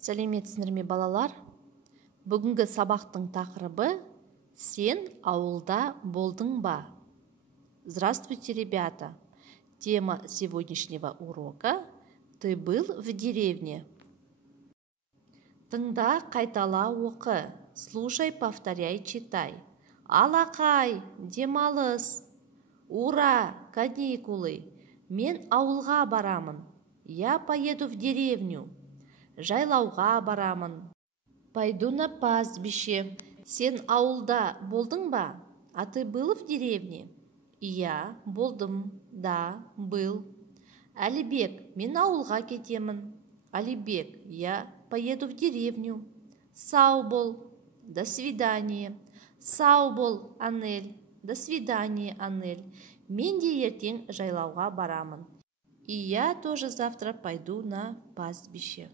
Сәлеметсіздер ме балалар? Бүгінгі сабақтың тақырыбы «Сен ауылда болдың ба?» Здравствуйте, ребята! Тема сегодняшнего урока «Ты был в деревне?» Тыңда, қайтала оқы, слушай, повторяй, читай. Алақай, демалыс. Ура, каникулы. Мен ауылға барамын. Я поеду в деревню. Жайлауға барамын. Пойду на пастбище. Сен ауылда болдың ба? А ты был в деревне? Я болдым. Да, был. Әлібек, мен ауылға кетемін. Алибек, я поеду в деревню. Сау бол. До свидания. Сау бол, Анель. До свидания, Анель. Мен де ертең жайлауға барамын. И я тоже завтра пойду на пастбище.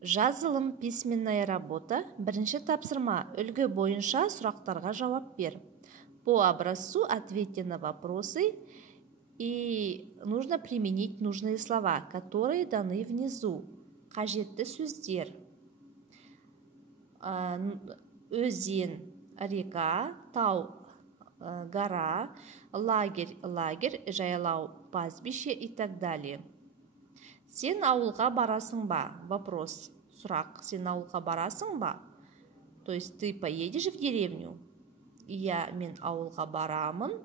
Жазылым письменная работа. Бірінші тапсырма. Үлгі бойынша сұрақтарға жауап бер. По образцу ответьте на вопросы и нужно применить нужные слова, которые даны внизу. Қажетті сөздер. Өзен, река, тау, гора, лагерь, жайлау, пастбище и так далее. Сен ауылға барасың ба? Вопрос, сұрақ. Сен ауылға барасың ба? То есть ты поедешь в деревню? Мен ауылға барамын.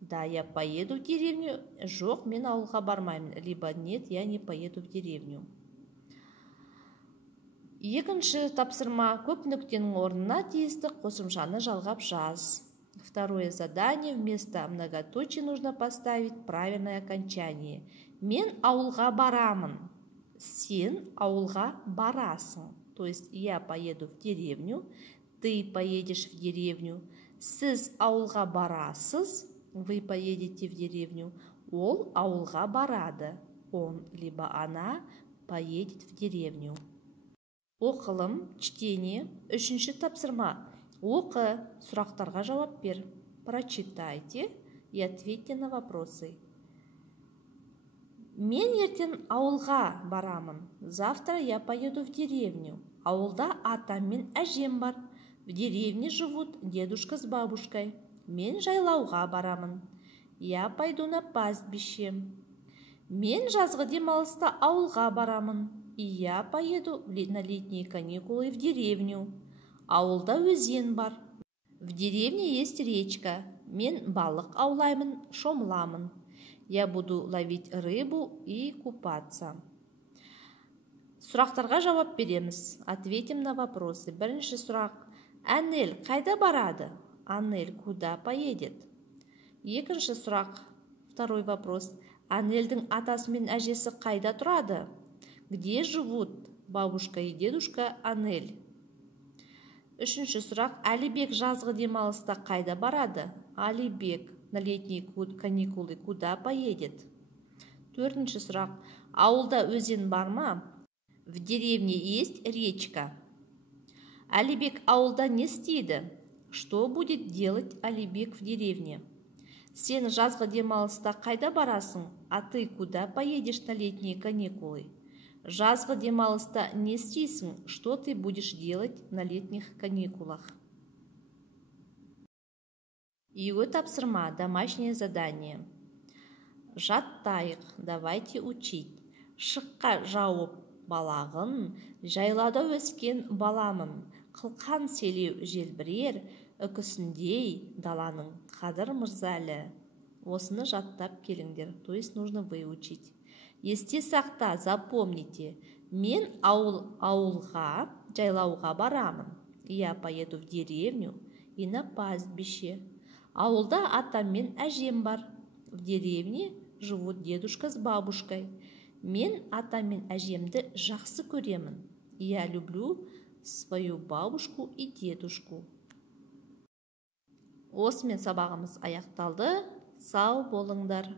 Да, я поеду в деревню. Жоқ, мен ауылға бармаймын. Либо нет, я не поеду в деревню. Екінші тапсырма. Көп нүктенің орнына тиісті қосымшаны жалғап жаз. Второе задание. Вместо многоточия нужно поставить правильное окончание. Мен ауылға барамын. Сен ауылға барасың. То есть я поеду в деревню. Ты поедешь в деревню. Сіз ауылға барасыз. Вы поедете в деревню. Ол ауылға барады. Он либо она поедет в деревню. Оқылым, чтение. Үшінші тапсырма. Оқы, сұрақтарға жауап бер. Прочитайте и ответьте на вопросы. Мен ертең ауылға барамын. Завтра я поеду в деревню. Ауылда атам мен әжем бар. В деревне живут дедушка с бабушкой. Мен жайлауға барамын. Я пойду на пастбище. Мен жазғы демалыста ауылға барамын. И я поеду на летние каникулы в деревню. Ауылда өзен бар. В деревне есть речка. Мен балық аулаймын, шомыламын. Я буду ловить рыбу и купаться. Сұрақтарға жауап береміз. Ответим на вопросы. Бірінші сұрақ. Анель қайда барады? Анель куда поедет? Екінші сұрақ. Второй вопрос. Анельдің атасы мен әжесі қайда тұрады? Где живут бабушка и дедушка Анель? Үшінші сұрақ. Алибек жазғы демалыста қайда барады? Алибек на летние каникулы куда поедет? Төртінші сұрақ. Ауылда өзен бар ма? В деревне есть речка. Алибек ауылда не істейді? Что будет делать Алибек в деревне? Сен жазғы демалыста қайда барасың? А ты куда поедешь на летние каникулы? Жазғы демалыста не істейсің? Что ты будешь делать на летних каникулах? Үйге тапсырма, домашнее задание. Жаттайық, давайте учить. Шыққа жауып балағын, жайлауда өскен баламын. Қылқан селеу желбірер, үкісіндей даланың қадыр мырзалі. Осыны жаттап келіңдер, то есть нужно выучить. Есте сақта, запомните. Мен ауылға, жайлауға барамын. Я поеду в деревню и на пастбище. Ауылда атам мен әжем бар. В деревне живут дедушка с бабушкой. Мен атам мен әжемді жақсы көремін. Я люблю свою бабушку и дедушку. Осымен сабағымыз аяқталды. Сау болыңдар.